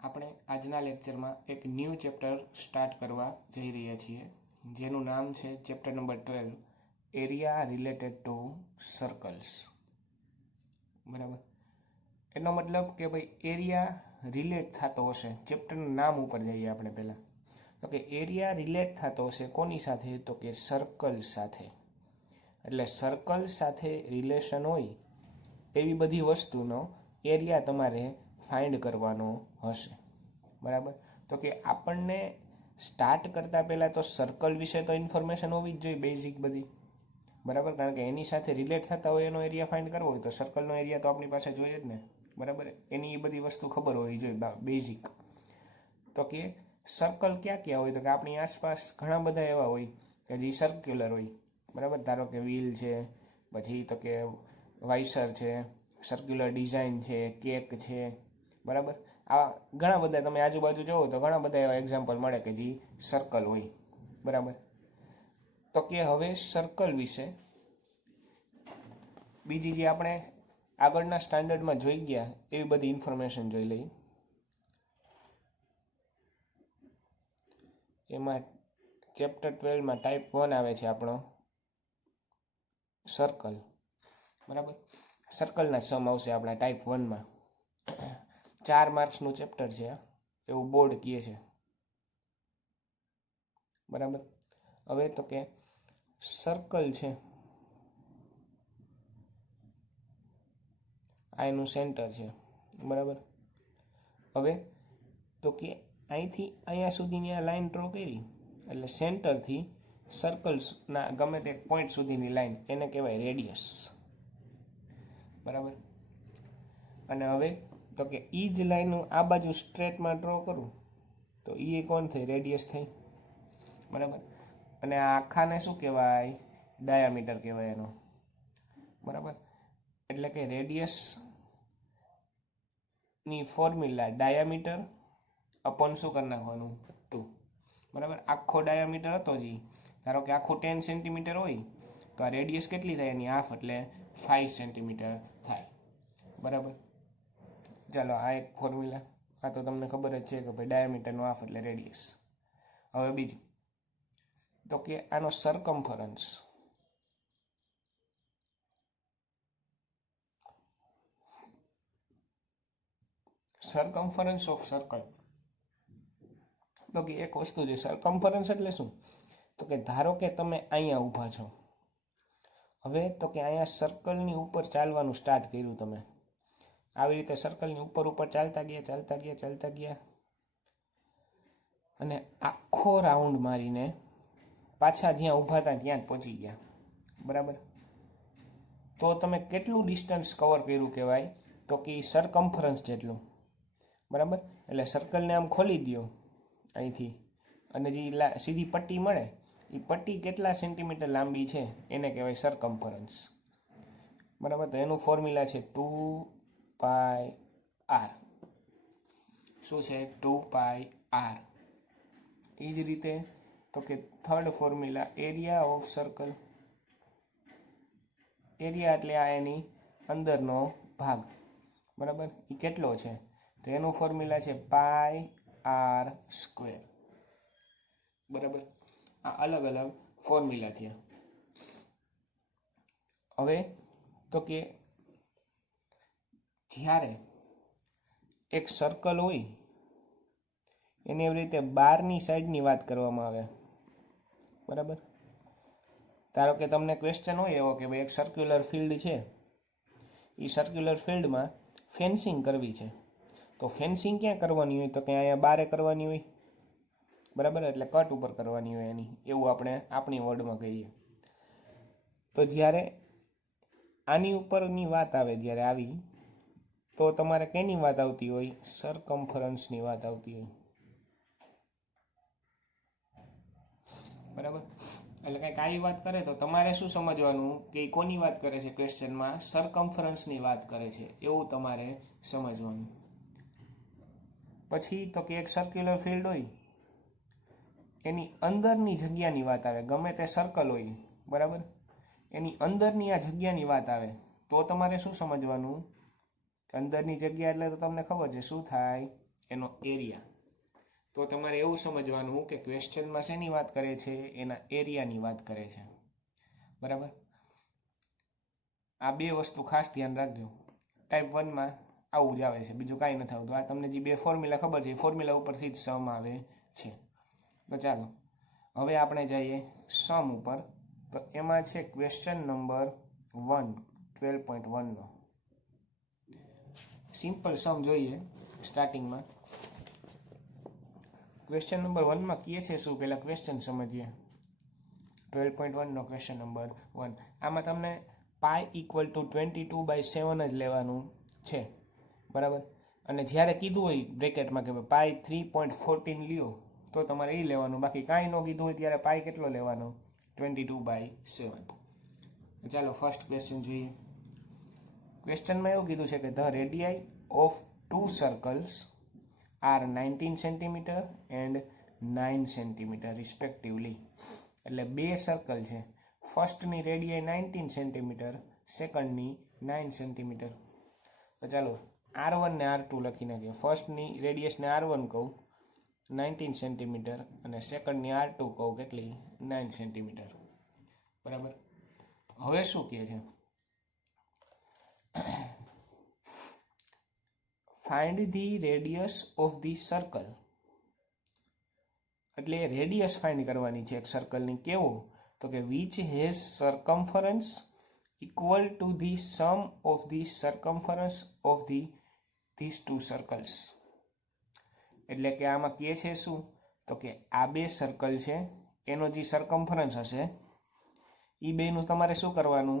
આપણે આજના લેક્ચરમાં એક ન્યૂ ચેપ્ટર સ્ટાર્ટ કરવા જઈ રહ્યા છીએ, જેનું નામ છે chapter number 12, area related to circles. બરાબર, એનો મતલબ કે ભાઈ એરિયા રિલેટ થતો હશે. ચેપ્ટરનું નામ ઉપર જઈએ આપણે પહેલાં. તો કે એરિયા રિલેટ થતો હશે કોની સાથે? તો કે સર્કલ સાથે. એટલે સર્કલ સાથે રિલેશન હોય એવી બધી વસ્તુનો એરિયા તમારે ફાઇન્ડ કરવાનો હશે. બરાબર, તો કે આપણને સ્ટાર્ટ કરતાં પહેલાં તો સર્કલ વિશે તો ઇન્ફોર્મેશન હોવી જ જોઈએ, બેઝિક બધી. બરાબર, કારણ કે એની સાથે રિલેટ થતા હોય એનો એરિયા ફાઇન્ડ કરવો હોય તો સર્કલનો એરિયા તો આપણી પાસે જોઈએ જ ને. બરાબર, એની એ બધી વસ્તુ ખબર હોવી જોઈએ બેઝિક. તો કે સર્કલ ક્યાં ક્યાં હોય? તો કે આપણી આસપાસ ઘણા બધા એવા હોય કે જે સર્ક્યુલર હોય. બરાબર, ધારો કે વ્હીલ છે, પછી તો કે વાઇસર છે, સર્ક્યુલર ડિઝાઇન છે, કેક છે. બરાબર, આ ઘણા બધા તમે આજુબાજુ જુઓ તો ઘણા બધા એવા એક્ઝામ્પલ મળે કે જે સર્કલ હોય. બરાબર, તો કે હવે સર્કલ વિશે બીજી જે આપણે આગળના સ્ટાન્ડર્ડમાં જોઈ ગયા એવી બધી ઇન્ફોર્મેશન જોઈ લઈએ. એમાં ચેપ્ટર 12માં ટાઈપ 1 આવે છે આપણો સર્કલ. બરાબર, સર્કલના સમ આવશે આપણા ટાઈપ 1માં. 4 માર્ક્સનું ચેપ્ટર છે એવું બોર્ડ કહે છે. બરાબર, હવે તો કે સર્કલ છે આ એનું સેન્ટર છે. બરાબર, હવે તો કે અહીંથી અહીંયા સુધીની આ લાઈન ડ્રો કરી એટલે સેન્ટરથી સર્કલ્સના ગમે તે પોઈન્ટ સુધીની લાઈન એને કહેવાય રેડિયસ. બરાબર, અને હવે તો કે એ જ લાઈન આ બાજુ સ્ટ્રેટમાં ડ્રો કરું તો એ કોણ થઈ? રેડિયસ થઈ. બરાબર, અને આ આખાને શું કહેવાય? ડાયામીટર કહેવાય એનો. બરાબર, એટલે કે રેડિયસની ફોર્મ્યુલા ડાયામીટર અપોન શું કરી નાખવાનું? 2. બરાબર, આખો ડાયામીટર હતો જ, ધારો કે આખું 10 સેન્ટીમીટર હોય તો આ રેડિયસ કેટલી થાય? એની હાફ એટલે 5 સેન્ટીમીટર થાય. બરાબર, ચાલો આ એક ફોર્મ્યુલા, આ તો તમને ખબર જ છે કે ભાઈ ડાયામીટરનો હાફ એટલે રેડિયસ. હવે બીજું તો કે આનો સરકમફરન્સ. Circumference of circle. તો કે એક વસ્તુ છે, સરકમફરન્સ એટલે શું? તો કે ધારો કે તમે અહીંયા ઊભા છો. હવે તો કે અહીંયા સર્કલની ઉપર ચાલવાનું સ્ટાર્ટ કર્યું તમે. આવી રીતે સર્કલની ઉપર ચાલતા ગયા અને આખો રાઉન્ડ મારીને પાછા જ્યાં ઊભા હતા ત્યાં જ પહોંચી ગયા. બરાબર, તો તમે કેટલું ડિસ્ટન્સ કવર કર્યું કહેવાય? તો કે સરકમફરન્સ જેટલું. બરાબર, એટલે સર્કલને આમ ખોલી દો અહીંથી અને જે સીધી પટ્ટી મળે એ પટ્ટી કેટલા સેન્ટીમીટર લાંબી છે એને કહેવાય સરકમફરન્સ. બરાબર, તો એનું ફોર્મ્યુલા છે 2πr. શું છે? 2πr. એ જ રીતે તો કે third formula area of circle. Area એટલે આ એની અંદરનો ભાગ. બરાબર, એ કેટલો છે? તો એનું ફોર્મ્યુલા છે πr². બરાબર, આ અલગ અલગ ફોર્મ્યુલા થયા. હવે તો કે જ્યારે એક સર્કલ હોય એની એવી રીતે બહારની સાઈડની વાત કરવામાં આવે. બરાબર, ધારો કે તમને ક્વેશ્ચન હોય એવો કે ભાઈ એક સર્ક્યુલર ફિલ્ડ છે, એ સર્ક્યુલર ફિલ્ડમાં ફેન્સિંગ કરવી છે, તો ફેન્સિંગ ક્યાં કરવાની હોય? તો કે અહીંયા બારે કરવાની હોય. બરાબર, એટલે કટ ઉપર કરવાની હોય એની, એવું આપણે આપણી વર્ડમાં કહીએ. તો જ્યારે આની ઉપરની વાત આવે, જ્યારે આવી તો તમારે કેની વાત આવતી હોય? સરકમફરન્સની વાત આવતી હોય. બરાબર, એટલે કંઈક આવી વાત કરે તો તમારે શું સમજવાનું કે કોની વાત કરે છે? ક્વેશ્ચનમાં સરકમફરન્સની વાત કરે છે એવું તમારે સમજવાનું. પછી તો કે એક સર્ક્યુલર ફિલ્ડ હોય એની અંદરની જગ્યાની વાત આવે, ગમે તે સર્કલ હોય. બરાબર, એની અંદરની આ જગ્યાની વાત આવે તો તમારે શું સમજવાનું? અંદરની જગ્યા એટલે તો તમને ખબર છે શું થાય? એનો એરિયા. તો તમારે એવું સમજવાનું કે ક્વેશ્ચનમાં શેની વાત કરે છે, એના એરિયાની વાત કરે છે. બરાબર. આ બે વસ્તુ ખાસ ધ્યાન રાખજો. ટાઈપ 1માં આવું જ આવે છે, બીજું કાંઈ નથી આવતું. આ તમને જે બે ફોર્મ્યુલા ખબર છે એ ફોર્મ્યુલા ઉપરથી જ સમ આવે છે. તો ચાલો હવે આપણે જઈએ સમ ઉપર. તો એમાં છે ક્વેશ્ચન નંબર 1 12.1નો સિમ્પલ સમ જોઈએ સ્ટાર્ટિંગમાં. ક્વેશ્ચન નંબર 1માં કહે છે શું, પહેલાં ક્વેશ્ચન સમજીએ. 12.1નો ક્વેશ્ચન નંબર 1. આમાં તમને પાઈ ઇક્વલ ટુ 22/7 જ લેવાનું છે. બરાબર. અને જ્યારે કીધું હોય બ્રેકેટમાં કે પાઈ 3.14 લ્યો તો તમારે એ લેવાનું, બાકી કાંઈ ન કીધું હોય ત્યારે પાઈ કેટલો લેવાનો, 22/7. ચાલો ફર્સ્ટ ક્વેશ્ચન જોઈએ. ક્વેશ્ચનમાં એવું કીધું છે કે the radii of 2 circles are 19 centimetre and 9 centimetre respectively. એટલે બે સર્કલ છે. ફર્સ્ટની રેડિયાઈ 19 સેન્ટીમીટર, સેકન્ડની 9 સેન્ટીમીટર. તો ચાલો R1 ને R2 લખી નાખીએ. ફર્સ્ટની રેડિયસને R1 કહું 19 સેન્ટીમીટર અને સેકન્ડની R2 કહું કેટલી, 9 સેન્ટીમીટર. બરાબર. હવે શું કહે છે, find the radius of the circle. એટલે રેડિયસ ફાઇન્ડ કરવાની છે એક સર્કલની. કેવો, તો કે which has circumference equal to the sum of the circumference of these two circles. એટલે કે આમાં કહે છે શું, તો કે આ બે સર્કલ છે એનો જે સરકમફરન્સ હશે એ બેનું તમારે શું કરવાનું,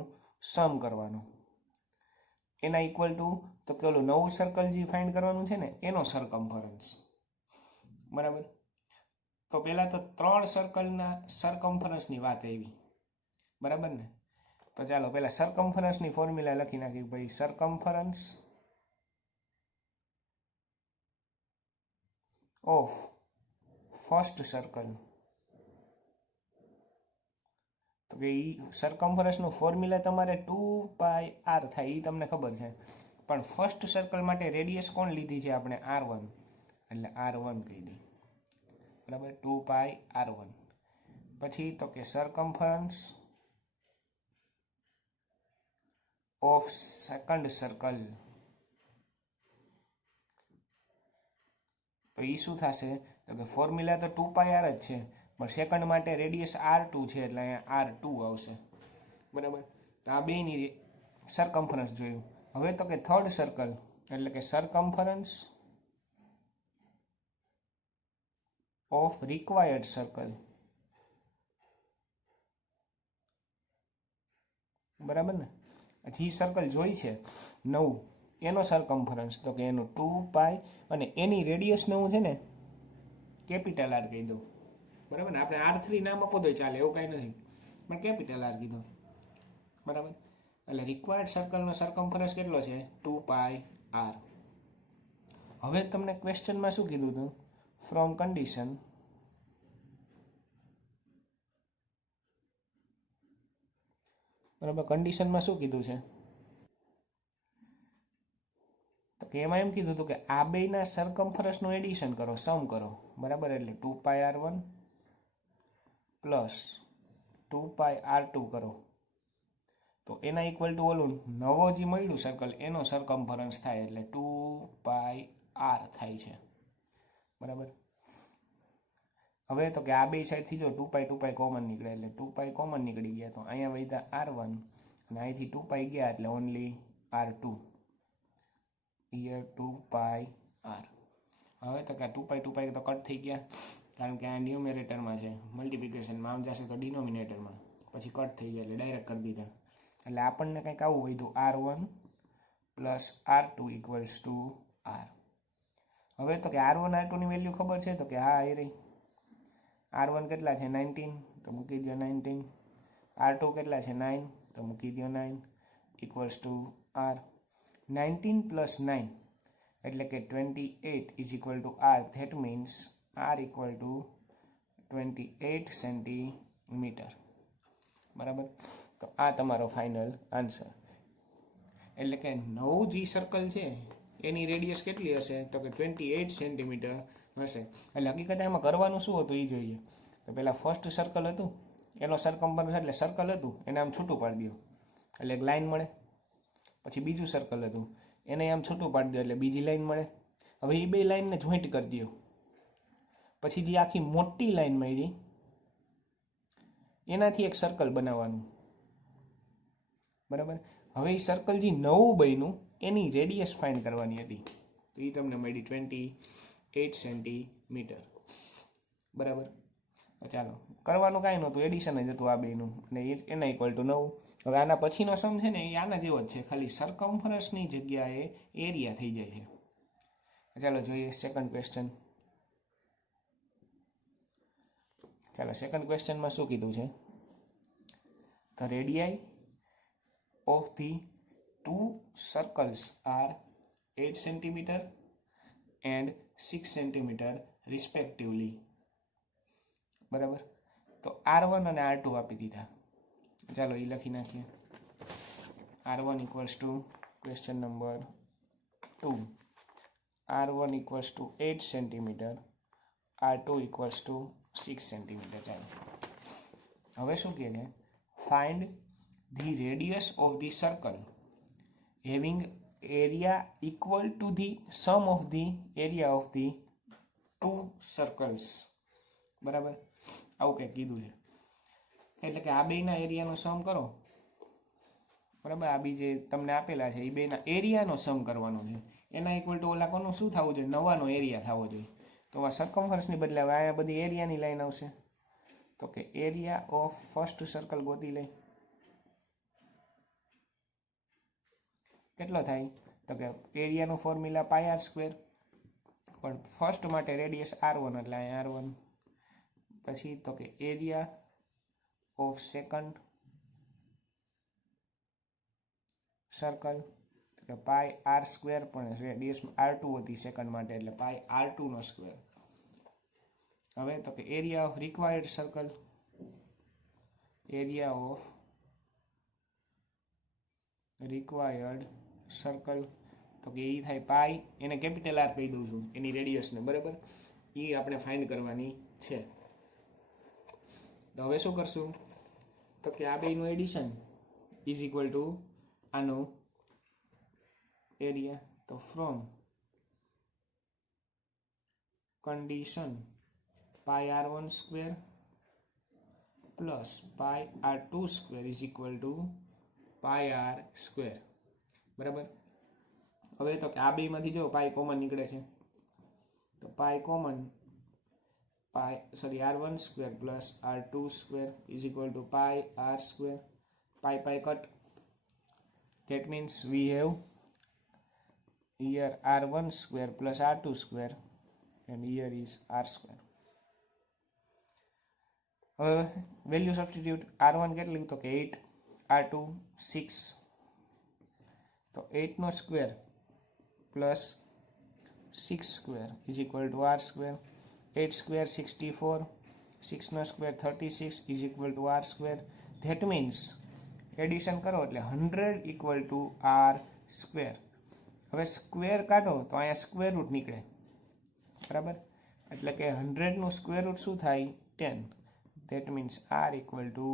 સમ કરવાનું. એના ઇક્વલ ટુ, તો કે ઓલું નવું સર્કલ જે ફાઇન્ડ કરવાનું છે ને એનો સરકમફરન્સ. બરાબર. તો પહેલાં તો 3 સર્કલના સરકમફરન્સની વાત આવી. બરાબર ને. તો ચાલો પહેલાં સરકમફરન્સની ફોર્મ્યુલા લખી નાખી. ભાઈ સરકમફરન્સ ઓફ ફર્સ્ટ સર્કલ. તો કે એ સરકમફરન્સનું ફોર્મ્યુલા તમારે 2πr થાય, એ તમને ખબર છે. પણ ફર્સ્ટ સર્કલ માટે રેડિયસ કોણ લીધી છે આપણે, R1. એટલે R1 કહી દઈ. બરાબર. 2πr1. પછી તો કે સરકમફરન્સ ઓફ સેકન્ડ સર્કલ. તો એ શું થશે, તો કે ફોર્મ્યુલા તો 2πr જ છે પણ સેકન્ડ માટે રેડિયસ R2 છે એટલે અહીંયા R2 આવશે. બરાબર. તો આ બેની સરકમફરન્સ જોયું. હવે તો કે થર્ડ સર્કલ એટલે કે સરકમફરન્સ ઓફ રિક્વાયર્ડ સર્કલ. બરાબર ને. જે સર્કલ જોઈ છે નવું એનો સરકમફરન્સ, તો કે એનું 2π અને એની રેડિયસને હું છે ને કેપિટલ R કહી દઉં. બરાબર ને. આપણે R3 નામ આપો તો ચાલે, એવું કાંઈ નથી, પણ કેપિટલ R કીધું. બરાબર. એટલે રિક્વાયર્ડ સર્કલનો સરકમફરન્સ કેટલો છે, 2πr. હવે તમને ક્વેશ્ચનમાં શું કીધું હતું, ફ્રોમ કન્ડિશન બરાબર. કન્ડિશનમાં શું કીધું છે, તો કે એમાં એમ કીધું હતું કે આ બેના સરકમફરન્સનું એડિશન કરો, સમ કરો. બરાબર. એટલે 2πr1 પ્લસ 2πr2 કરો. તો એના ઇક્વલ ટુ ઓલું નવો જે મળ્યું સર્કલ એનો સરકમફરન્સ થાય એટલે 2πr થાય છે. બરાબર. હવે તો કે આ બે સાઈડથી જો 2π કોમન નીકળે એટલે 2π કોમન નીકળી ગયા, તો અહીંયા વધ્યા R1 અને અહીંથી 2π ગયા એટલે ઓનલી R2. Here 2πr. હવે તો કે 2π તો કટ થઈ ગયા, કારણ કે આ ન્યુમેરેટરમાં છે, મલ્ટિપ્લિકેશનમાં આમ જશે તો ડિનોમિનેટરમાં, પછી કટ થઈ ગયા એટલે ડાયરેક્ટ કરી દીધા. એટલે આપણને કંઈક આવું વધ્યું, R1 plus R2 equals to R. હવે તો કે R1 R2ની વેલ્યુ ખબર છે, તો કે હા એ રહી. R1 કેટલા છે 19, તો મૂકી દો 19. R2 કેટલા છે 9, તો મૂકી દો 9 ઇક્વલ્સ ટુ R. 19 પ્લસ 9 એટલે કે 28 is equal two R. That means R equal to 28 centimetre. બરાબર. તો આ તમારો ફાઇનલ આન્સર. એટલે કે નવું જે સર્કલ છે એની રેડિયસ કેટલી હશે તો કે 28 સેન્ટીમીટર હશે. એટલે હકીકતે એમાં કરવાનું શું હતું એ જોઈએ. તો પહેલાં ફર્સ્ટ સર્કલ હતું એનો સરકમફરન્સ એટલે સર્કલ હતું એને આમ છૂટું પાડી દો એટલે એક લાઇન મળે. પછી બીજું સર્કલ હતું એને આમ છૂટું પાડી દો એટલે બીજી લાઇન મળે. હવે એ બે લાઇનને જોઈન્ટ કરી દો. પછી જે આખી મોટી લાઇન મળી એનાથી એક સર્કલ બનાવવાનું. બરાબર. હવે એ સર્કલ જે નવું બન્યું એની રેડિયસ ફાઇન્ડ કરવાની હતી. તો એ તમને મળી 28 સેન્ટીમીટર. બરાબર. ચાલો કરવાનું કાંઈ નહોતું, એડિશન જ હતું આ બેનું અને એના ઇક્વલ ટુ 9. હવે આના પછીનો સમ છે ને એ આના જેવો જ છે, ખાલી સરકમફરન્સની જગ્યાએ એરિયા થઈ જાય છે. ચાલો જોઈએ સેકન્ડ ક્વેશ્ચન. ચાલો સેકન્ડ ક્વેશ્ચનમાં શું કીધું છે? The radii of the two circles are 8 centimeter and 6 centimeter respectively. બરાબર. તો R1 અને R2 આપી દીધા. ચાલો એ લખી નાખીએ. R1 equals to question number 2. R1 equals to 8 centimeter. R2 equals to 6 centimeter. ચાલો હવે શું કહે છે? Find the radius of the circle having area equal to the sum of the area of the two circles. બરાબર. આવું કંઈક કીધું છે. એટલે કે આ બેના એરિયાનો સમ કરો. બરાબર. આ બી જે તમને આપેલા છે એ બેના એરિયાનો સમ કરવાનો છે. એના ઇક્વલ ટુ ઓલા કોનું શું થવું જોઈએ? નવાનો એરિયા થવો જોઈએ. તો આ સરકમફરન્સની બદલે હવે અહીંયા બધી એરિયાની લાઈન આવશે. તો કે એરિયા ઓફ ફર્સ્ટ સર્કલ ગોતી લઈ. કેટલો થાય? તો કે એરિયાનું ફોર્મ્યુલા πr², પણ ફર્સ્ટ માટે રેડિયસ R1 એટલે અહીંયા R1. પછી તો કે એરિયા ઓફ સેકન્ડ સર્કલ તો કે πr², પણ રેડિયસ R2 હતી સેકન્ડ માટે એટલે πr2². હવે તો કે area of required circle, area of required circle તો કે એ થાય પાઈ, એને કેપિટલ R કહી દઉં છું એની રેડિયસને. બરાબર. એ આપણે ફાઇન્ડ કરવાની છે. તો હવે શું કરશું? તો કે આ બેનું એડિશન ઇઝ ઇક્વલ ટુ આનું એરિયા. તો from condition πr1² plus πr2² is equal to πr². બરાબર. હવે તો કે આ બેમાંથી જો પાઈ કોમન નીકળે છે તો pi common r1² plus r2² is equal to πr². Pi pi cut. That means we have here r1² plus r2² and here is r². હવે વેલ્યુ સબસ્ટિટ્યુટ. r1 કેટલું? તો કે 8, r2 6. તો 8 નો square plus 6 square is equal to r². 8 square 64, 6 નો square 36 is equal to r². That means addition કરો એટલે 100 equal to r². હવે સ્ક્વેર કાઢો તો અહીંયા સ્ક્વેર રૂટ નીકળે. બરાબર. એટલે કે 100નું સ્ક્વેર રૂટ શું થાય? 10. That means r equal to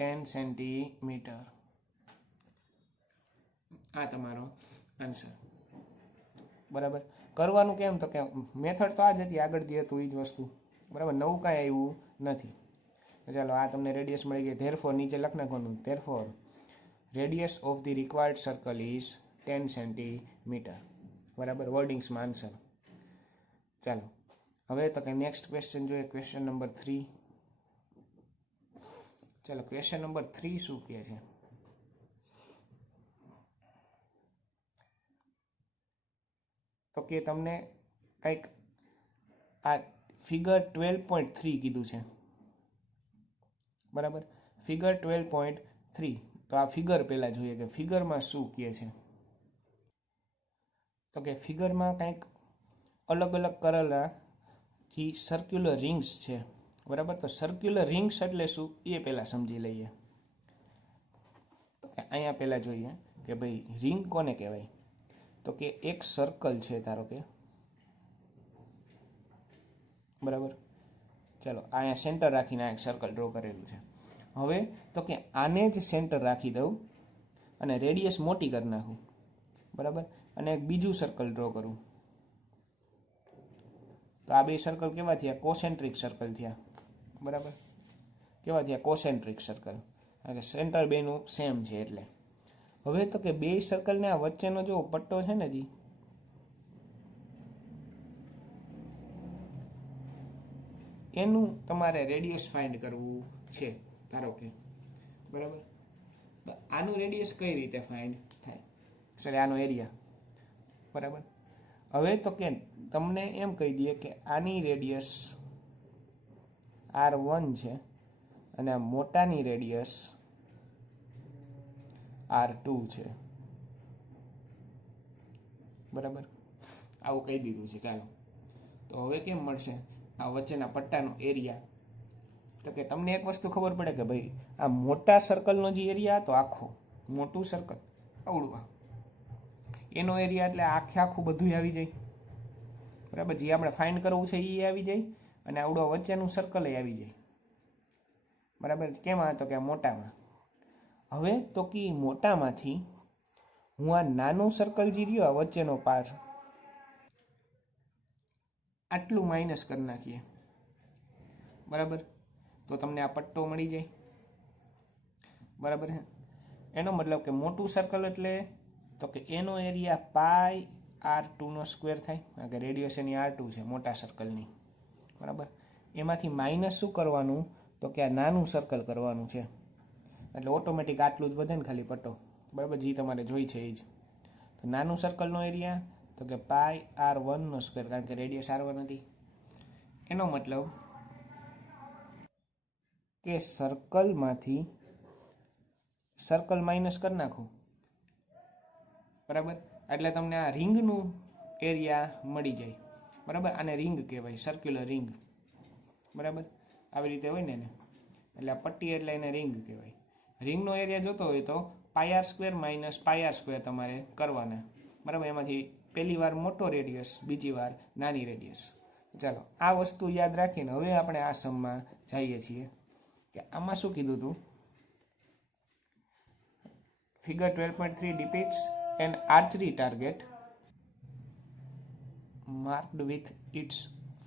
10 centimetre. આ તમારો આન્સર. બરાબર. કરવાનું કેમ? તો કે મેથડ તો આ જ હતી, આગળ જે હતું એ જ વસ્તુ. બરાબર. નવું કાંઈ આવ્યું નથી. તો ચાલો આ તમને રેડિયસ મળી ગઈ. ધેરફોર નીચે લખ નાખવાનું. Therefore radius of the required circle is 10 centimetre. બરાબર. વર્ડિંગ્સમાં આન્સર. ચાલો હવે તો કે નેક્સ્ટ ક્વેશ્ચન જોઈએ. Question number 3. ચાલો ક્વેશ્ચન નંબર 3 શું કહે છે? તો કે તમને કંઈક આ ફિગર 12.3 કીધું છે. બરાબર. ફિગર 12.3. તો આ ફિગર પહેલાં જોઈએ કે ફિગરમાં શું કહે છે. તો કે ફિગરમાં કંઈક અલગ અલગ કરેલા જે સર્ક્યુલર રિંગ્સ છે. બરાબર. તો સર્ક્યુલર રિંગ્સ એટલે શું એ પહેલાં સમજી લઈએ. તો અહીંયા પહેલાં જોઈએ કે ભાઈ રિંગ કોને કહેવાય. તો તો કે એક સર્કલ છે ધારો કે, બરાબર, ચાલો અહીંયા સેન્ટર રાખીને એક સર્કલ ડ્રો કરેલું છે. હવે તો કે આને જ સેન્ટર રાખી દઉં અને રેડિયસ મોટી કરી નાખું, બરાબર, અને એક બીજું સર્કલ ડ્રો કરું. તો આ બે સર્કલ કેવા થયા? કોસેન્ટ્રિક સર્કલ થયા, બરાબર. કેવા થયા? કોસેન્ટ્રિક સર્કલ, કારણ કે સેન્ટર બેનું સેમ છે એટલે. હવે તો કે બે સર્કલને આ વચ્ચેનો જો પટ્ટો છે ને જી, એનું તમારે રેડિયસ ફાઇન્ડ કરવું છે ધારો કે, બરાબર. તો આનું રેડિયસ કઈ રીતે ફાઇન્ડ થાય? સોરી, આનો એરિયા, બરાબર. હવે તો કે તમને એમ કહી દઈએ કે આની રેડિયસ R1 છે અને આ મોટાની રેડિયસ R2 છે, બરાબર. આવું કહી દીધું છે. ચાલો, તો હવે કેમ મળશે આ વચ્ચેના પટ્ટાનો એરિયા? તો કે તમને એક વસ્તુ ખબર પડે કે ભાઈ આ મોટા સર્કલનો જે એરિયા હતો, આખો મોટું સર્કલ આવડવા, એનો એરિયા એટલે આખે આખું બધું આવી જાય, બરાબર. જે આપણે ફાઇન્ડ કરવું છે એ આવી જાય અને આવડો વચ્ચેનું સર્કલ એ આવી જાય, બરાબર. કેમાં? તો કે મોટામાં. હવે તો કે મોટામાંથી હું આ નાનું સર્કલ જે રહ્યો આ વચ્ચેનો પાર, આટલું માઇનસ કરી નાખીએ, બરાબર. તો તમને આ પટ્ટો મળી જાય, બરાબર છે. એનો મતલબ કે મોટું સર્કલ એટલે તો કે એનો એરિયા પાઈ R2 સ્ક્વેર થાય, કારણ કે રેડિયસ એની R2 છે મોટા સર્કલની, બરાબર. એમાંથી માઇનસ શું કરવાનું? તો કે આ નાનું સર્કલ કરવાનું છે, એટલે ઓટોમેટિક આટલું જ વધે ને ખાલી પટ્ટો, બરાબર. જે તમારે જોઈ છે એ જ. તો નાનું સર્કલનો એરિયા તો કે પાઈ R1 સ્ક્વેર, કારણ કે રેડિયસ R1 હતી. એનો મતલબ કે સર્કલમાંથી સર્કલ માઇનસ કરી નાખું, બરાબર. એટલે તમને આ રિંગનું એરિયા મળી જાય, બરાબર. આને રિંગ કહેવાય, સર્ક્યુલર રિંગ, બરાબર. આવી રીતે હોય ને એને, એટલે આ પટ્ટી એટલે એને રિંગ કહેવાય. રિંગનો એરિયા જોતો હોય તો પાઈ R² માઇનસ પાઈ R² તમારે કરવાના, બરાબર. એમાંથી પહેલી વાર મોટો રેડિયસ, બીજી વાર નાની રેડિયસ. ચાલો, આ વસ્તુ યાદ રાખીને હવે આપણે આ સમમાં જઈએ છીએ કે આમાં શું કીધું હતું. Figure 12.3 depicts an archery target marked with its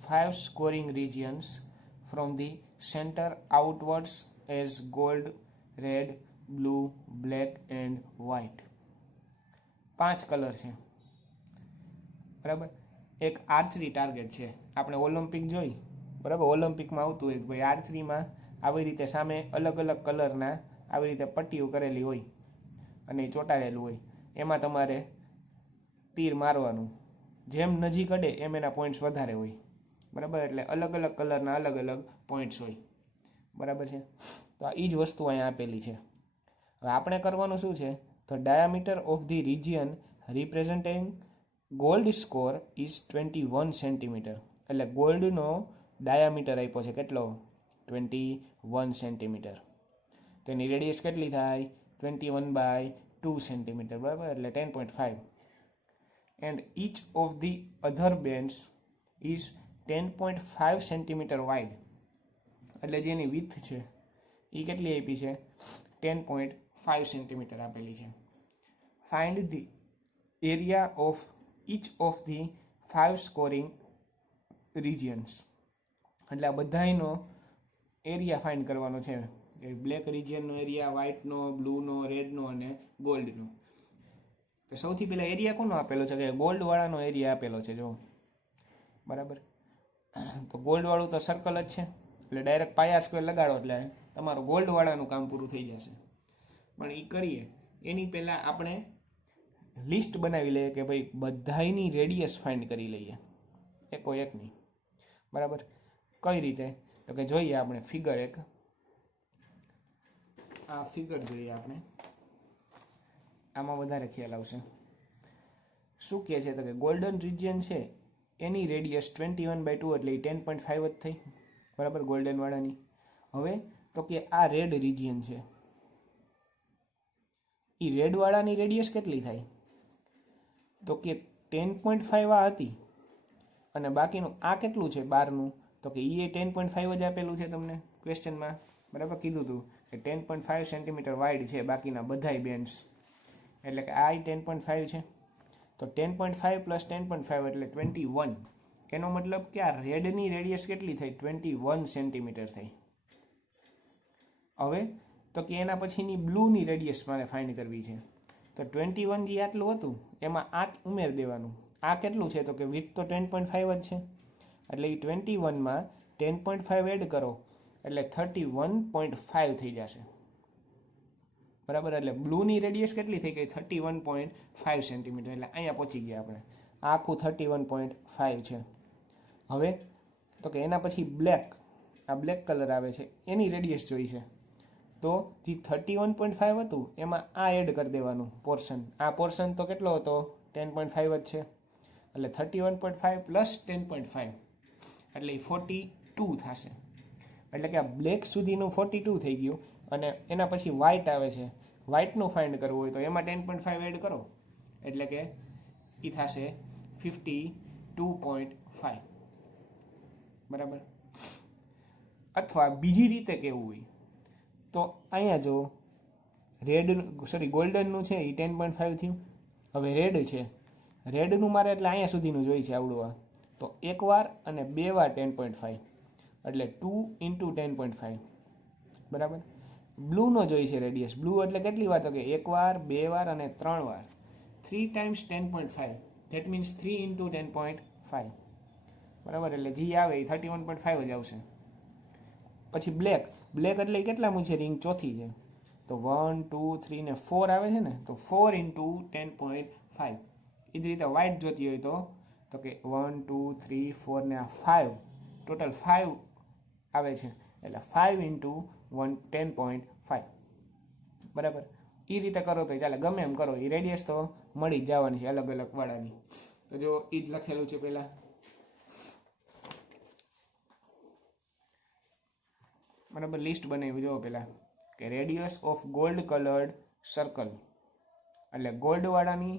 5 scoring regions from the center outwards as gold, red, blue, black and white. 5 colour છે, બરાબર. એક આર્ચરી ટાર્ગેટ છે. આપણે ઓલિમ્પિક જોઈ, બરાબર. ઓલિમ્પિકમાં આવતું હોય કે ભાઈ આર્ચરીમાં આવી રીતે સામે અલગ અલગ કલરના આવી રીતે પટ્ટીઓ કરેલી હોય અને ચોંટાડેલું હોય, એમાં તમારે તીર મારવાનું. જેમ નજીક અડે એમ એના પોઈન્ટ્સ વધારે હોય, બરાબર. એટલે અલગ અલગ કલરના અલગ અલગ પોઈન્ટ્સ હોય, બરાબર છે. તો આ એ જ વસ્તુ અહીંયા આપેલી છે. હવે આપણે કરવાનું શું છે? તો diameter of the region representing gold score is 21 centimetre. એટલે ગોલ્ડનો ડાયામીટર આપ્યો છે કેટલો? 21 સેન્ટીમીટર. તો એની રેડિયસ કેટલી થાય? 21/2 સેન્ટીમીટર, બરાબર. એટલે 10.5. And each of the other bands is 10.5 centimetre wide. એટલે જેની વિડ્થ છે એ કેટલી આપી છે? 10.5 સેન્ટીમીટર આપેલી છે. Find the area of each of the 5 scoring regions. એટલે આ બધાનો એરિયા ફાઇન્ડ કરવાનો છે. બ્લેક રિજિયનનો એરિયા, વ્હાઇટનો, બ્લુનો, રેડનો અને ગોલ્ડનો. તો સૌથી પહેલાં એરિયા કોનો આપેલો છે? કે ગોલ્ડવાળાનો એરિયા આપેલો છે, જો, બરાબર. તો ગોલ્ડવાળું તો સર્કલ જ છે, એટલે ડાયરેક્ટ પાઈ R² લગાડો એટલે તમારું ગોલ્ડવાળાનું કામ પૂરું થઈ જશે. પણ એ કરીએ એની પહેલાં આપણે લિસ્ટ બનાવી લઈએ કે ભાઈ બધાની રેડિયસ ફાઇન્ડ કરી લઈએ, એકો એકની, બરાબર. કઈ રીતે? તો કે જોઈએ આપણે ફિગર એક, આ ફિગર જોઈએ આપણે, આમાં વધારે ખ્યાલ આવશે. શું કહે છે? તો કે ગોલ્ડન રિજિયન છે એની રેડિયસ 21/2 એટલે એ 10.5 જ થઈ, બરાબર, ગોલ્ડન વાળાની. હવે તો કે આ રેડ રિજિયન છે, એ રેડ વાળાની રેડિયસ કેટલી થાય? તો કે 10.5 આ હતી અને બાકીનું આ કેટલું છે બારનું, તો કે એ 10.5 જ આપેલું છે તમને ક્વેશ્ચનમાં, બરાબર કીધું હતું કે 10.5 સેન્ટીમીટર વાઇડ છે બાકીના બધાય બેન્ડ્સ, એટલે કે આ 10.5 છે. તો 10.5 પ્લસ 10.5 એટલે 21. એનો મતલબ કે આ રેડની રેડિયસ કેટલી થઈ? 21 સેન્ટીમીટર થઈ. હવે તો કે એના પછીની બ્લૂની રેડિયસ મારે ફાઇન્ડ કરવી છે. તો 21 જે આટલું હતું એમાં 8 ઉમેર દેવાનું. આ કેટલું છે? તો કે વિડ્થ તો 10.5 જ છે, એટલે એ 21માં 10.5 એડ કરો એટલે 31.5 થઈ જશે, બરાબર. એટલે બ્લૂની રેડિયસ કેટલી થઈ ગઈ? 31.5 સેન્ટીમીટર. એટલે અહીંયા પહોંચી ગયા આપણે. આખું 31.5 છે. હવે તો કે એના પછી બ્લેક, આ બ્લેક કલર આવે છે એની રેડિયસ જોઈ છે. તો જે 31.5 હતું એમાં આ એડ કરી દેવાનું પોર્શન. આ પોર્શન તો કેટલો હતો? 10.5 જ છે, એટલે 31.5 પ્લસ 10.5 એટલે એ 42 થશે. એટલે કે આ બ્લેક સુધીનું 42 થઈ ગયું. અને એના પછી વ્હાઇટ આવે છે, વ્હાઇટનું ફાઇન્ડ કરવું હોય તો એમાં 10.5 એડ કરો એટલે કે એ થશે 52.5, બરાબર. અથવા બીજી રીતે કેવું હોય તો અહીંયા જો ગોલ્ડનનું છે એ 10.5 થયું. હવે રેડ છે, રેડનું મારે એટલે અહીંયા સુધીનું જોઈ છે આવડું. આ તો એક વાર અને બે વાર 10.5 એટલે 2 × 10.5, બરાબર. બ્લૂનો જોઈ છે રેડિયસ. બ્લુ એટલે કેટલી વાર? તો કે એક વાર, બે વાર અને 3 વાર. 3 ટાઈમ્સ 10.5 ધેટ મીન્સ 3 × 10.5, બરાબર. એટલે જી આવે એ 31.5 જ આવશે. પછી બ્લેક, બ્લેક એટલે કેટલામું છે? રિંગ ચોથી છે. તો 1, 2, 3 ને 4 આવે છે ને, તો 4 × 10.5. એ જ રીતે વ્હાઇટ જોતી હોય તો કે 1, 2, 3, 4 ને આ 5, ટોટલ 5 આવે છે એટલે 5 × 10.5, બરાબર. એ રીતે કરો તો ચાલે, ગમે એમ કરો, એ રેડિયસ તો મળી જ જવાની છે અલગ અલગ વાળાની. તો જો એ જ લખેલું છે પહેલાં, બરાબર. લિસ્ટ બનાવ્યું જો પહેલાં કે radius of gold coloured circle, એટલે ગોલ્ડવાળાની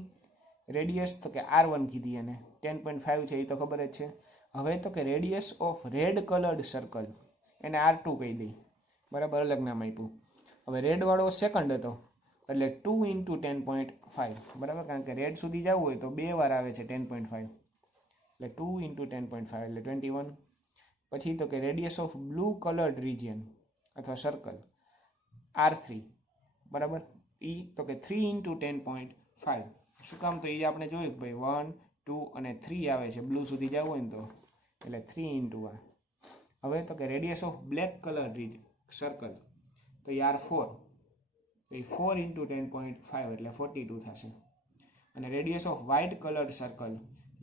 રેડિયસ તો કે R1 કીધી અને 10.5 છે એ તો ખબર જ છે. હવે તો કે radius of red coloured circle એને R2 કહી દઈ, બરાબર, અલગ નામ આપ્યું. હવે રેડવાળો સેકન્ડ હતો એટલે 2 × 10.5, બરાબર, કારણ કે રેડ સુધી જવું હોય તો બે વાર આવે છે 10.5 એટલે 2 × 10.5 એટલે 21. પછી તો કે radius of blue coloured region અથવા સર્કલ R3, બરાબર, એ તો કે 3 × 10.5. શું કામ? તો એ આપણે જોયું કે ભાઈ 1, 2 અને 3 આવે છે બ્લુ સુધી જવું હોય ને તો, એટલે 3 × આ. હવે તો કે radius of black colour circle તો એ R4, તો એ 4 × 10.5 એટલે 42 થશે. અને radius of white coloured circle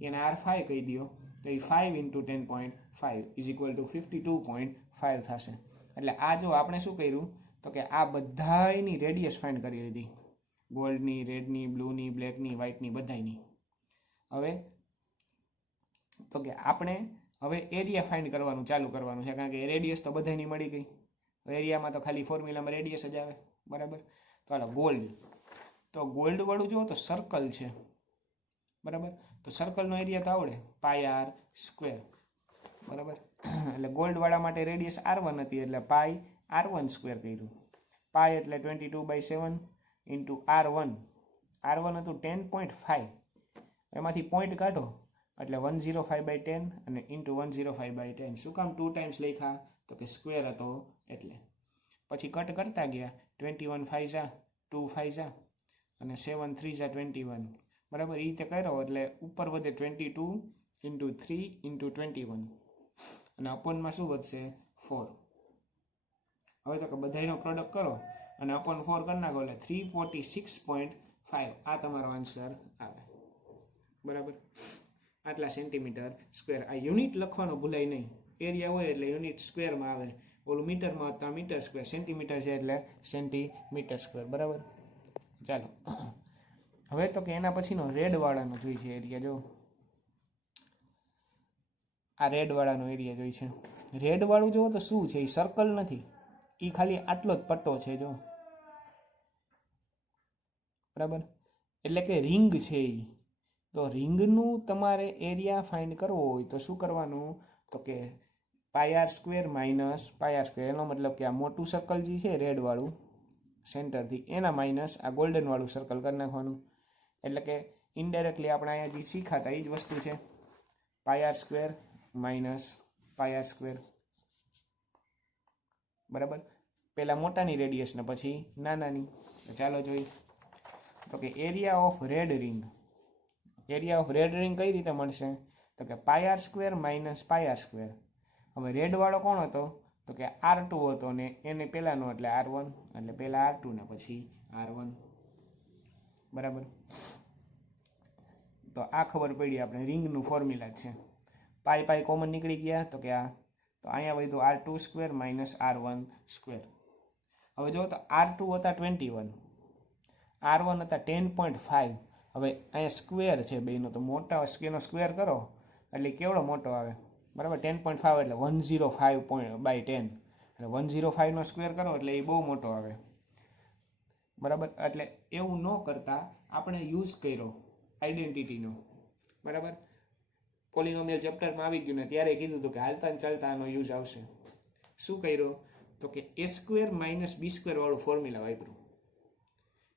એને R5 કહી દો તો એ 5 × 10.5 ઇઝ ઇક્વલ ટુ 52.5 થશે. એટલે આ જો આપણે શું કર્યું તો કે આ બધાની રેડિયસ ફાઇન્ડ કરી લીધી, ગોલ્ડની, રેડની, બ્લૂની, બ્લેકની, વ્હાઇટની, બધાની. હવે તો કે આપણે હવે એરિયા ફાઇન્ડ કરવાનું ચાલુ કરવાનું છે, કારણ કે રેડિયસ તો બધાની મળી ગઈ. એરિયામાં તો ખાલી ફોર્મ્યુલામાં રેડિયસ જ આવે, બરાબર. તો હાલો ગોલ્ડ, તો ગોલ્ડવાળું જુઓ તો સર્કલ છે, બરાબર. તો સર્કલનો એરિયા તો આવડે, πr², બરાબર. એટલે ગોલ્ડવાળા માટે રેડિયસ R1 હતી એટલે πr1² કર્યું. પાઈ એટલે 22/7 × R1. R1 હતું 10.5, એમાંથી પોઈન્ટ કાઢો એટલે 105/10 અને × 105/10. શું કામ 2 ટાઈમ્સ લખ્યા? તો કે સ્ક્વેર હતો એટલે. પછી કટ કરતા ગયા, 21 5 જા, 2 5 જા અને 7 3 જા 21, બરાબર. એ રીતે કર્યો એટલે ઉપર વધે 22 × 3 × 21 અને અપોનમાં શું વધશે? 4. હવે તો કે બધાનો પ્રોડક્ટ કરો અને અપોન 4 કરી નાખો એટલે 346.5 આ તમારો આન્સર આવે, બરાબર. આટલા સેન્ટીમીટર સ્ક્વેર. આ યુનિટ લખવાનો ભૂલાય નહીં, એરિયા હોય એટલે યુનિટ સ્ક્વેરમાં આવે, ઓલું મીટરમાં હતા મીટર સ્ક્વેર, સેન્ટીમીટર છે એટલે સેન્ટીમીટર સ્ક્વેર, બરાબર. ચાલો હવે તો કે એના પછીનો રેડવાળાનો જોઈ છે એરિયા. જો આ રેડવાળાનો એરિયા જોઈ છે. રેડવાળું જુઓ તો શું છે? એ સર્કલ નથી, એ ખાલી આટલો જ પટ્ટો છે જો, બરાબર. એટલે કે રિંગ છે તો રિંગનું તમારે એરિયા ફાઇન્ડ કરવો હોય તો શું કરવાનું, તો કે pi r square minus pi r square, એનો મતલબ કે આ મોટું સર્કલ જે છે રેડવાળું સેન્ટરથી, એના માઇનસ આ ગોલ્ડનવાળું સર્કલ કરી નાખવાનું. એટલે કે ઇનડાયરેક્ટલી આપણે અહીંયા જે શીખાતા એ જ વસ્તુ છે, pi r square minus pi r square. બરાબર, પહેલાં મોટાની રેડિયસ ને પછી નાનાની. ચાલો જોઈએ. તો કે area of red ring, area of red ring કઈ રીતે મળશે, તો કે pi r square minus pi r square. હવે રેડવાળો કોણ હતો, તો કે R2 હતો ને એને પહેલાંનો એટલે R1, એટલે પહેલાં R2 ને પછી R1. બરાબર, તો આ ખબર પડી આપણે રિંગનું ફોર્મ્યુલા છે. પાઈ પાઈ કોમન નીકળી ગયા, તો કે આ, તો અહીંયા વધ્યું R2 square minus R1 square. હવે જો તો R2 હતા 21, R1 હતા 10.5. હવે અહીંયા સ્ક્વેર છે બેનો, તો મોટા એનો સ્ક્વેર કરો એટલે કેવડો મોટો આવે, બરાબર. 10.5 એટલે 105/10, એટલે 105નો સ્ક્વેર કરો એટલે એ બહુ મોટો આવે. બરાબર, એટલે એવું ન કરતાં આપણે યુઝ કર્યો આઈડેન્ટિટીનો. બરાબર, પોલિનોમિયલ ચેપ્ટરમાં આવી ગયું ને ત્યારે કીધું હતું કે હાલતા ને ચાલતા આનો યુઝ આવશે. શું કર્યો, તો કે એ સ્ક્વેર માઇનસ બી સ્ક્વેર વાળું ફોર્મ્યુલા વાપર્યું.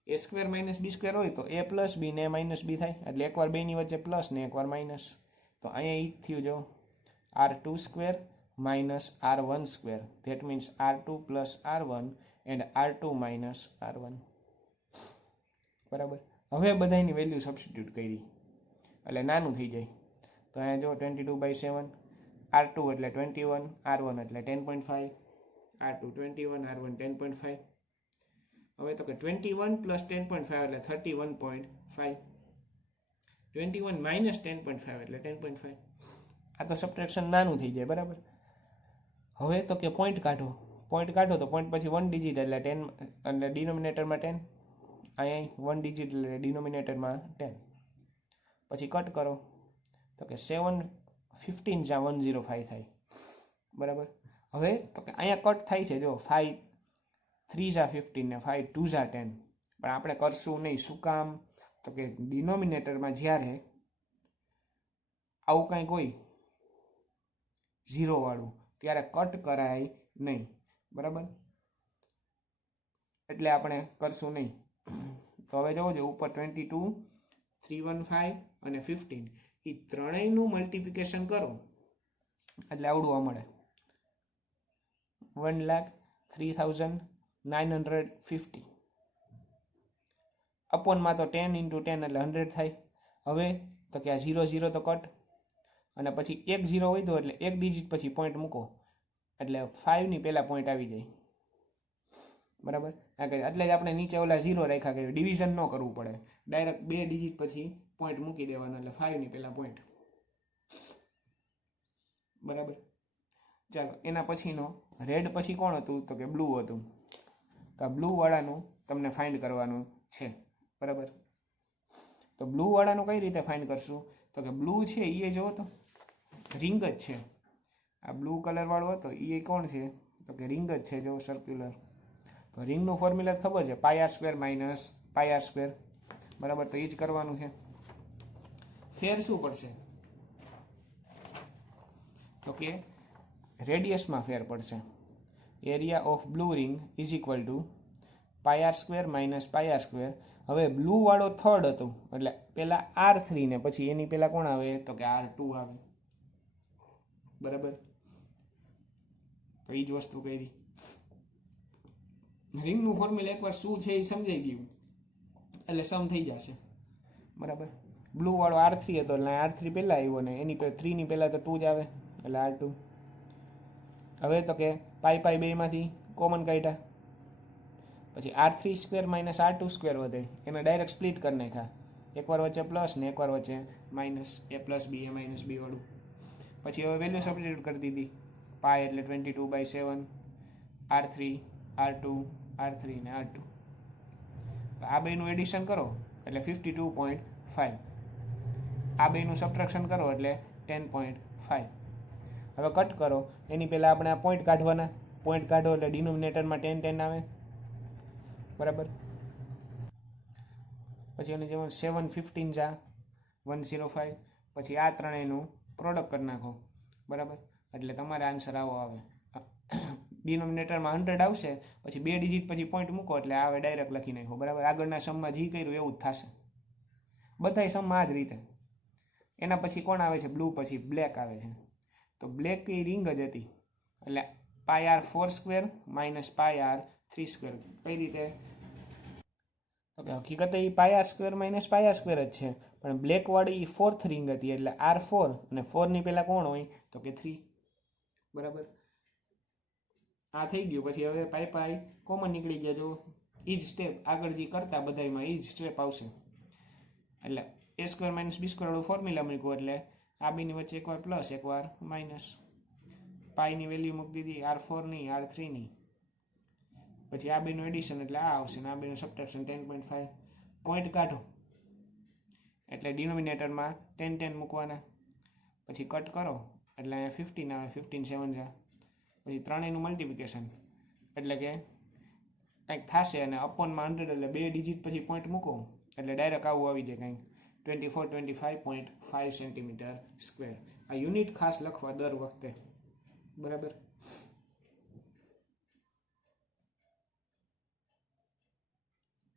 એ સ્ક્વેર માઇનસ બી સ્ક્વેર હોય તો એ પ્લસ બી ને માઇનસ બી થાય, એટલે એકવાર બેની વચ્ચે પ્લસ ને એકવાર માઇનસ. તો અહીંયા એ થયું જો R2 square minus R1 square, that means R2 plus R1 and R2 minus R1. બરાબર, હવે બધાની વેલ્યુ સબસ્ટિટ્યુટ કરી એટલે નાનું થઈ જાય. તો અહીંયા જો 22/7, R2 એટલે 21, R1 એટલે 10.5, R2 21, R1 10.5. હવે તો કે 21 પ્લસ 10.5 એટલે 31.5, 21 માઇનસ 10.5 એટલે 10.5. આ તો સબટ્રેક્શન નાનું થઈ જાય. બરાબર, હવે તો કે પોઈન્ટ કાઢો, પોઈન્ટ કાઢો તો પોઈન્ટ પછી 1 ડિજિટ એટલે 10, એટલે ડિનોમિનેટરમાં 10, અહીંયા 1 ડિજિટ એટલે ડિનોમિનેટરમાં 10. પછી કટ કરો તો કે 7 15 જા 105 થાય. બરાબર, હવે તો કે અહીંયા કટ થાય છે જો 5 3 જા 15 ને 5 2 જા 10, પણ આપણે કરશું નહીં. શું કામ, તો કે ડિનોમિનેટરમાં જ્યારે આવું કંઈક હોય 0 વાળું ત્યારે કટ કરાય નહીં. બરાબર, એટલે આપણે કરશું નહીં. તો હવે જોવો ઉપર 22, 315 અને 15 એ ત્રણેયનું મલ્ટિપ્લિકેશન કરો એટલે આવડું મળે 1,03,950. અપોનમાં તો 10 × 10 એટલે 100 થાય. હવે તો કે આ 0 0 તો કટ, અને પછી 1 0 વધ્યો એટલે એક ડિજિટ પછી પોઈન્ટ મૂકો એટલે 5 ની પહેલાં પોઈન્ટ આવી જાય. બરાબર, એટલે જ આપણે નીચે ઓલા 0 રાખ્યા, કે ડિવિઝન ન કરવું પડે, ડાયરેક્ટ 2 ડિજિટ પછી પોઈન્ટ મૂકી દેવાનો એટલે 5 ની પહેલાં પોઈન્ટ. બરાબર, ચાલો એના પછીનો રેડ પછી કોણ હતું, તો કે બ્લુ હતું. તો આ બ્લુ વાળાનું તમને ફાઇન્ડ કરવાનું છે. બરાબર, તો બ્લુ વાળાનું કઈ રીતે ફાઇન્ડ કરશું, તો કે બ્લુ છે એ જોવો તો રિંગ જ છે. આ બ્લુ કલર વાળો હતો એ કોણ છે, તો કે રિંગ જ છે, જો સર્ક્યુલર. તો રિંગનું ફોર્મ્યુલા ખબર છે, pi r square minus pi r square. બરાબર, તો એ જ કરવાનું છે. ફેર શું પડશે, તો કે રેડિયસમાં ફેર પડશે. Area of blue ring is equal to pi r square minus pi r square. હવે બ્લુ વાળો થર્ડ હતું એટલે પહેલાં R3 ને પછી એની પહેલાં કોણ આવે, તો કે R2 આવે. બરાબર, તો એ જ વસ્તુ કરી. રિંગનું ફોર્મ્યુલા એકવાર શું છે એ સમજાઈ ગયું એટલે સમ થઈ જશે. બરાબર, બ્લુ વાળો R3 હતો એટલે R3 પહેલાં આવ્યો ને એની 3 ની પહેલાં તો 2 જ આવે એટલે R2. હવે તો કે પાઈ પાઈ બેમાંથી કોમન કાઢ્યા, પછી R3 square minus R2 square વધે, એને ડાયરેક્ટ સ્પ્લિટ કરી નાખ્યા, એકવાર વચ્ચે પ્લસ ને એકવાર વચ્ચે માઇનસ, એ પ્લસ બી એ માઇનસ બી વાળું. પછી હવે વેલ્યુ સબસ્ટિટ્યુટ કરી દીધી, પાઈ એટલે 22/7, R3 R2 R3 ને R2. આ બેનું એડિશન કરો એટલે 52.5, આ બેનું સબટ્રેક્શન કરો એટલે 10.5. હવે કટ કરો, એની પહેલાં આપણે આ પોઈન્ટ કાઢવાના, પોઈન્ટ કાઢો એટલે ડિનોમિનેટરમાં 10 10 આવે. બરાબર, પછી એની જેમાં 7 15 જા 105, પછી આ ત્રણેયનું પ્રોડક્ટ કરી નાખો, બરાબર, એટલે તમારે આન્સર આવો આવે. ડિનોમિનેટરમાં 100 આવશે, પછી 2 ડિજિટ પછી પોઈન્ટ મૂકો એટલે આવે ડાયરેક્ટ લખી નાખો, બરાબર. આગળના સમમાં જે કર્યું એવું જ થશે, બધાય સમમાં આ જ રીતે. એના પછી કોણ આવે છે? બ્લુ પછી બ્લેક આવે છે. તો બ્લેક એ રિંગ જ હતી, એટલે πr4² માઇનસ πr3². કઈ રીતે? તો કે હકીકતે એ πr² માઇનસ πr² જ છે, પણ બ્લેક વાળી એ 4th રિંગ હતી, એટલે r4 અને 4 ની પહેલા કોણ હોય? તો કે 3, બરાબર. આ થઈ ગયું. પછી હવે પાઈ કોમન નીકળી ગયા. જો એ જ સ્ટેપ આગળ જે કરતા બધામાં એ જ સ્ટેપ આવશે. એટલે a² માઇનસ b² વાળું ફોર્મ્યુલા મૂક્યું, એટલે આ બેની વચ્ચે એકવાર પ્લસ એકવાર માઇનસ. પાઈની વેલ્યુ મૂકી દીધી, r4 ની r3 ની, પછી આ બેનું એડિશન એટલે આ આવશે, ને આ બેનું સબટ્રેક્શન 10.5. પોઈન્ટ કાઢો એટલે ડિનોમિનેટરમાં 10 મૂકવાના, પછી કટ કરો એટલે અહીંયા 15 આવે, 15 7 જા, પછી ત્રણેયનું મલ્ટિપ્લિકેશન એટલે કે કંઈક થશે, અને અપોનમાં 100 એટલે 2 ડિજિટ પછી પોઈન્ટ મૂકો એટલે ડાયરેક્ટ આવું આવી જાય કંઈક 2425.5 સેન્ટીમીટર સ્ક્વેર. આ યુનિટ ખાસ લખવા દર વખતે, બરાબર.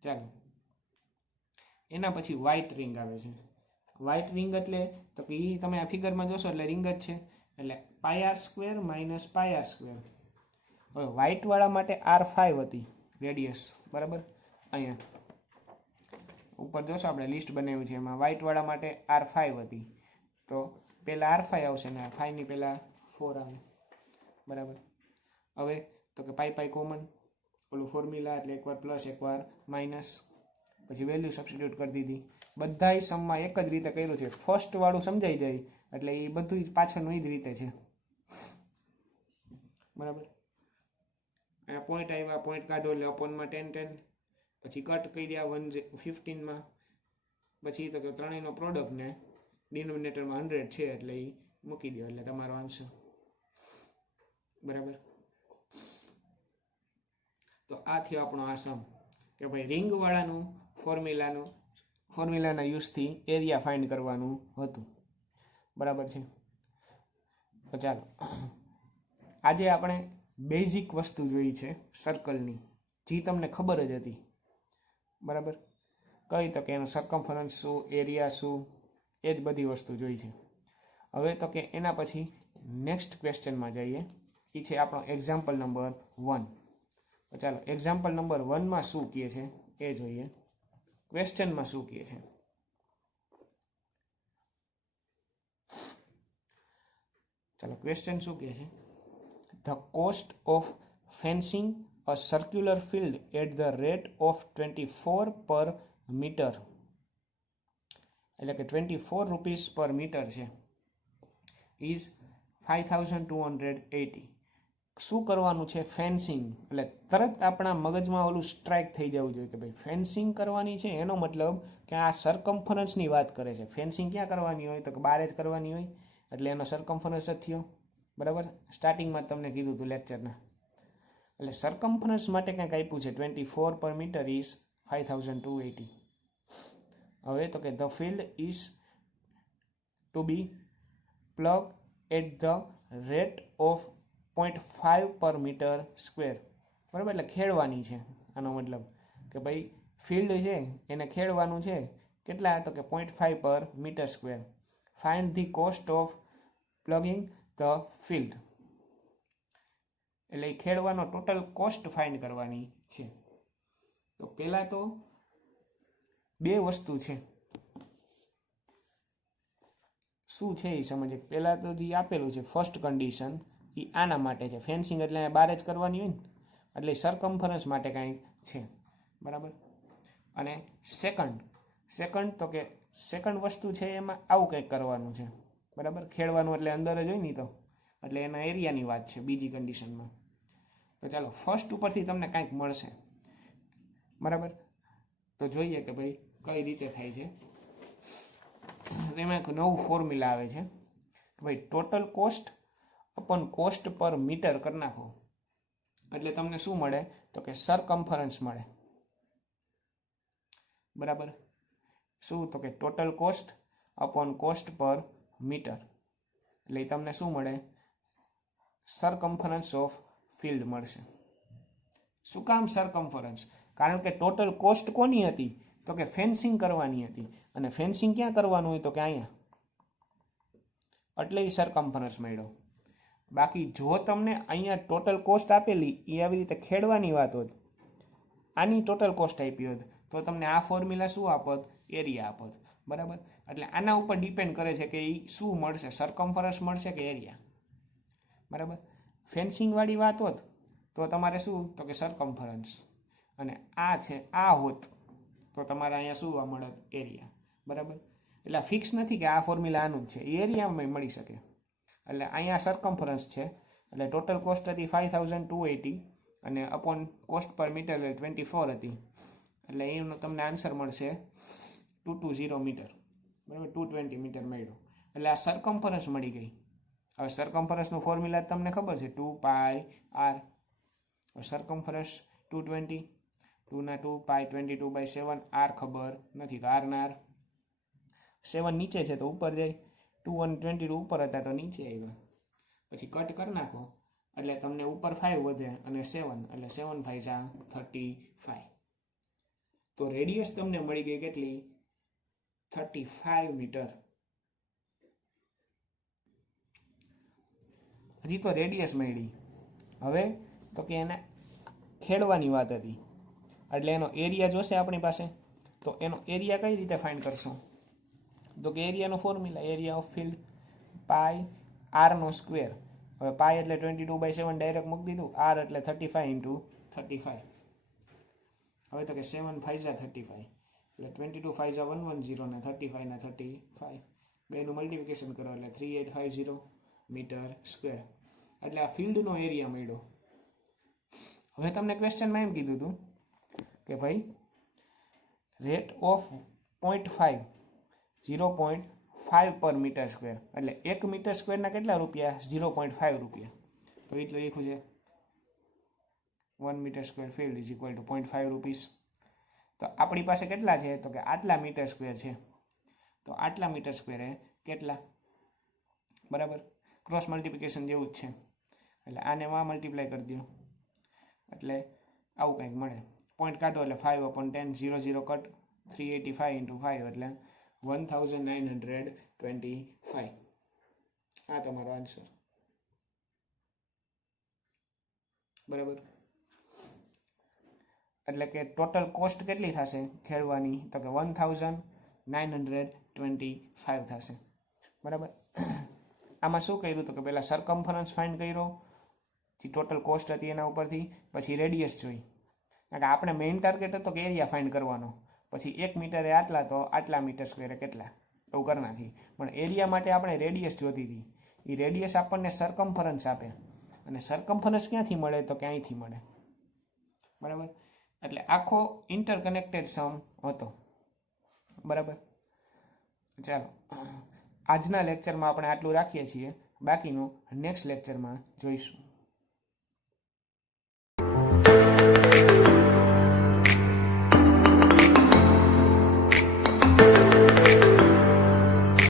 ચાલો, એના પછી વ્હાઇટ રિંગ આવે છે. વ્હાઇટ રિંગ એટલે તો કે એ તમે આ ફિગરમાં જોશો એટલે રિંગ જ છે, એટલે πr² માઇનસ πr². હવે વ્હાઇટ વાળા માટે r5 હતી રેડિયસ, બરાબર. અહીંયા ઉપર જોશો આપણે લિસ્ટ બનાવ્યું છે, એમાં વ્હાઇટ વાળા માટે r5 હતી. તો પહેલા r5 આવશે ને 5 ની પહેલા 4 આવે, બરાબર. હવે તો કે પાઈ કોમન, ઓલું ફોર્મ્યુલા એટલે એકવાર પ્લસ એકવાર માઇનસ, પછી વેલ્યુ સબસ્ટિટ્યુટ કરી દીધી. બધાય સમમાં એક જ રીતે કર્યું છે. ફર્સ્ટ વાળું સમજાઈ જાય એટલે એ બધું જ પાછળનું એ જ રીતે છે, બરાબર. અહીંયા પોઈન્ટ આવ્યા, પોઈન્ટ કાઢો એટલે અપોનમાં 10, પછી કટ કરી દે 115માં, પછી તો કે ત્રણેયનો પ્રોડક્ટ ને ડિનોમિનેટરમાં 100 છે એટલે એ મૂકી દો એટલે તમારો આન્સર, બરાબર. તો આ થયો આપણો આ સમ કે ભાઈ રિંગ વાળાનું ફોર્મ્યુલાના યુઝથી એરિયા ફાઇન્ડ કરવાનું હતું, બરાબર છે. તો ચાલો, આજે આપણે બેઝિક વસ્તુ જોઈ છે સર્કલની, જે તમને ખબર જ હતી, બરાબર. કઈ તો કે એનું સર્કમફરન્સ શું, એરિયા શું, એ જ બધી વસ્તુ જોઈ છે. હવે તો કે એના પછી નેક્સ્ટ ક્વેશ્ચનમાં જઈએ, એ છે આપણો એક્ઝામ્પલ નંબર 1. તો ચાલો, એક્ઝામ્પલ નંબર 1માં શું કહે છે એ જોઈએ. ક્વેશ્ચનમાં શું કહે છે? ચાલો, ક્વેશ્ચન શું કહે છે? The cost of fencing a circular field at the rate of 24 per metre, એટલે કે 24 રૂપીસ પર મીટર છે, ઇઝ 5280. શું કરવાનું છે? ફેન્સિંગ. એટલે તરત આપણા મગજમાં ઓલું સ્ટ્રાઇક થઈ જવું જોઈએ કે ભાઈ ફેન્સિંગ કરવાની છે, એનો મતલબ કે આ સર્કમફરન્સની વાત કરે છે. ફેન્સિંગ ક્યાં કરવાની હોય? તો કે બારે જ કરવાની હોય, એટલે એનો સર્કમફરન્સ જ થયો, બરાબર. સ્ટાર્ટિંગમાં તમને કીધું હતું લેક્ચરના. એટલે સર્કમફરન્સ માટે કંઈક આપ્યું છે, 24 પર મીટર ઇઝ 5280. હવે તો કે the field is to be plug at the rate of 0.5 પર મીટર સ્ક્વેર, બરાબર. એટલે ખેડવાની છે, આનો મતલબ કે ભાઈ ફિલ્ડ છે એને ખેડવાનું છે, કેટલા? તો કે 0.5 પર metre square. Find the cost of ploughing the field, એટલે ખેડવાનો ટોટલ કોસ્ટ ફાઇન્ડ કરવાની છે. તો પહેલા તો બે વસ્તુ છે, શું છે એ સમજે. પહેલા તો જે આપેલું છે ફર્સ્ટ કન્ડિશન એ આના માટે છે, ફેન્સિંગ એટલે બારે જ કરવાની હોય ને, એટલે સર્કમફરન્સ માટે કાંઈક છે, બરાબર. અને સેકન્ડ તો કે સેકન્ડ વસ્તુ છે એમાં આવું કંઈક કરવાનું છે, બરાબર. ખેડવાનું એટલે અંદર જ હોય ને, તો એટલે એના એરિયાની વાત છે બીજી કન્ડિશનમાં. તો ચાલો, ફર્સ્ટ ઉપરથી તમને કાંઈક મળશે, બરાબર. તો જોઈએ કે ભાઈ કઈ રીતે થાય છે. એમાં એક નવું ફોર્મ્યુલા આવે છે કે ભાઈ ટોટલ કોસ્ટ અપોન કોસ્ટ પર મીટર કરી નાખો એટલે તમને શું મળે? તો કે સર્કમફરન્સ મળે, બરાબર. શું? તો કે ટોટલ કોસ્ટ अपॉन कोस्ट पर मीटर એટલે તમને શું મળે સરકમ્ફરન્સ ઓફ ફિલ્ડ મળશે શું કામ સરકમ્ફરન્સ કારણ કે ટોટલ કોસ્ટ કોની હતી તો કે ફેન્સિંગ કરવાની હતી અને ફેન્સિંગ ક્યાં કરવાનું હોય તો કે અહીંયા એટલે સરકમ્ફરન્સ મળ્યો બાકી જો તમને અહીંયા ટોટલ કોસ્ટ આપેલી એ આવી રીતે ખેડવાની વાત હોત આની ટોટલ કોસ્ટ આપી હોત તો તમને આ ફોર્મ્યુલા શું આપત એરિયા આપત બરાબર એટલે આના ઉપર ડિપેન્ડ કરે છે કે એ શું મળશે સરકમ્ફરન્સ મળશે કે એરિયા બરાબર ફેન્સિંગ વાળી વાત હોત તો તમારે શું તો કે સરકમ્ફરન્સ અને આ છે આ હોત તો તમારે અહીંયા શું મળત એરિયા બરાબર એટલે ફિક્સ નથી કે આ ફોર્મ્યુલા આનું જ છે એ એરિયામાં મળી શકે એટલે અહીંયા સરકમ્ફરન્સ છે એટલે ટોટલ કોસ્ટ હતી 5280 અને અપોન કોસ્ટ પર મીટર એટલે 24 હતી એટલે એનો તમને આન્સર મળશે 220 મીટર બરાબર 220 મીટર મળ્યો એટલે આ સરકમ્ફરન્સ મળી ગઈ હવે સરકમ્ફરન્સનું ફોર્મ્યુલા તમને ખબર છે 2πr સરકમ્ફરન્સ 220 2 ના 2 પાઈ 22/7 r ખબર નથી તો r ના r 7 નીચે છે તો ઉપર જાય 2 અને 22 ઉપર હતા તો નીચે આવ્યા પછી કટ કરી નાખો એટલે તમને ઉપર 5 વધે અને 7 એટલે 7 5 જા 35 તો રેડિયસ તમને મળી ગઈ કેટલી 35 મીટર હજી તો રેડિયસ મળી હવે તો કે એને ખેડવાની વાત હતી એટલે એનો એરિયા જોશે આપણી પાસે તો એનો એરિયા કઈ રીતે ફાઇન્ડ કરશું તો કે એરિયાનો formula area of field pi r નો સ્ક્વેર હવે પાઈ એટલે 22/7 ડાયરેક્ટ મૂકી દીધું આર એટલે 35 × 35 હવે તો કે 7 5 જા 35 એટલે 22 5 જા 110 ને 35 ના 35 બેનું મલ્ટિપ્લિકેશન કરો એટલે 3850 મીટર સ્ક્વેર એટલે આ ફિલ્ડનો એરિયા મળ્યો હવે તમને ક્વેશ્ચનમાં એમ કીધું હતું કે ભાઈ રેટ ઓફ 0.5 0.5 પર મીટર સ્ક્વેર એટલે 1 મીટર સ્ક્વેરના કેટલા રૂપિયા 0.5 રૂપિયા તો એટલે લખ્યું છે 1 metre square field is equal to 0.5 rupees તો આપણી પાસે કેટલા છે તો કે આટલા મીટર સ્ક્વેર છે તો આટલા મીટર સ્ક્વેર એ કેટલા બરાબર ક્રોસ મલ્ટિપ્લિકેશન જેવું જ છે એટલે આને માં મલ્ટીપ્લાય કરી દો એટલે આવું કંઈક મળે પોઈન્ટ કાઢો એટલે 5/10 0 0 કટ 385 × 5 એટલે 1925 આ તમારો આન્સર બરાબર એટલે કે ટોટલ કોસ્ટ કેટલી થશે ખેડવાની તો કે 1925 થશે બરાબર આમાં શું કર્યું તો કે પહેલા સરકમ્ફરન્સ ફાઇન્ડ કર્યો જે ટોટલ કોસ્ટ હતી એના ઉપરથી પછી રેડિયસ જોઈ કારણ કે આપણે મેઇન ટાર્ગેટ હતો કે એરિયા ફાઇન્ડ કરવાનો પછી 1 મીટરે આટલા તો આટલા મીટર સ્ક્વેરે કેટલા એવું કરી નાખી પણ એરિયા માટે આપણે રેડિયસ જોતી હતી એ રેડિયસ આપણને સરકમ્ફરન્સ આપે અને સરકમ્ફરન્સ ક્યાંથી મળે તો ક્યાંયથી મળે બરાબર એટલે આખો ઇન્ટરકનેક્ટેડ સમ હતો બરાબર ચાલો આજના લેક્ચરમાં આપણે આટલું રાખીએ છીએ બાકીનું નેક્સ્ટ લેક્ચરમાં જોઈશું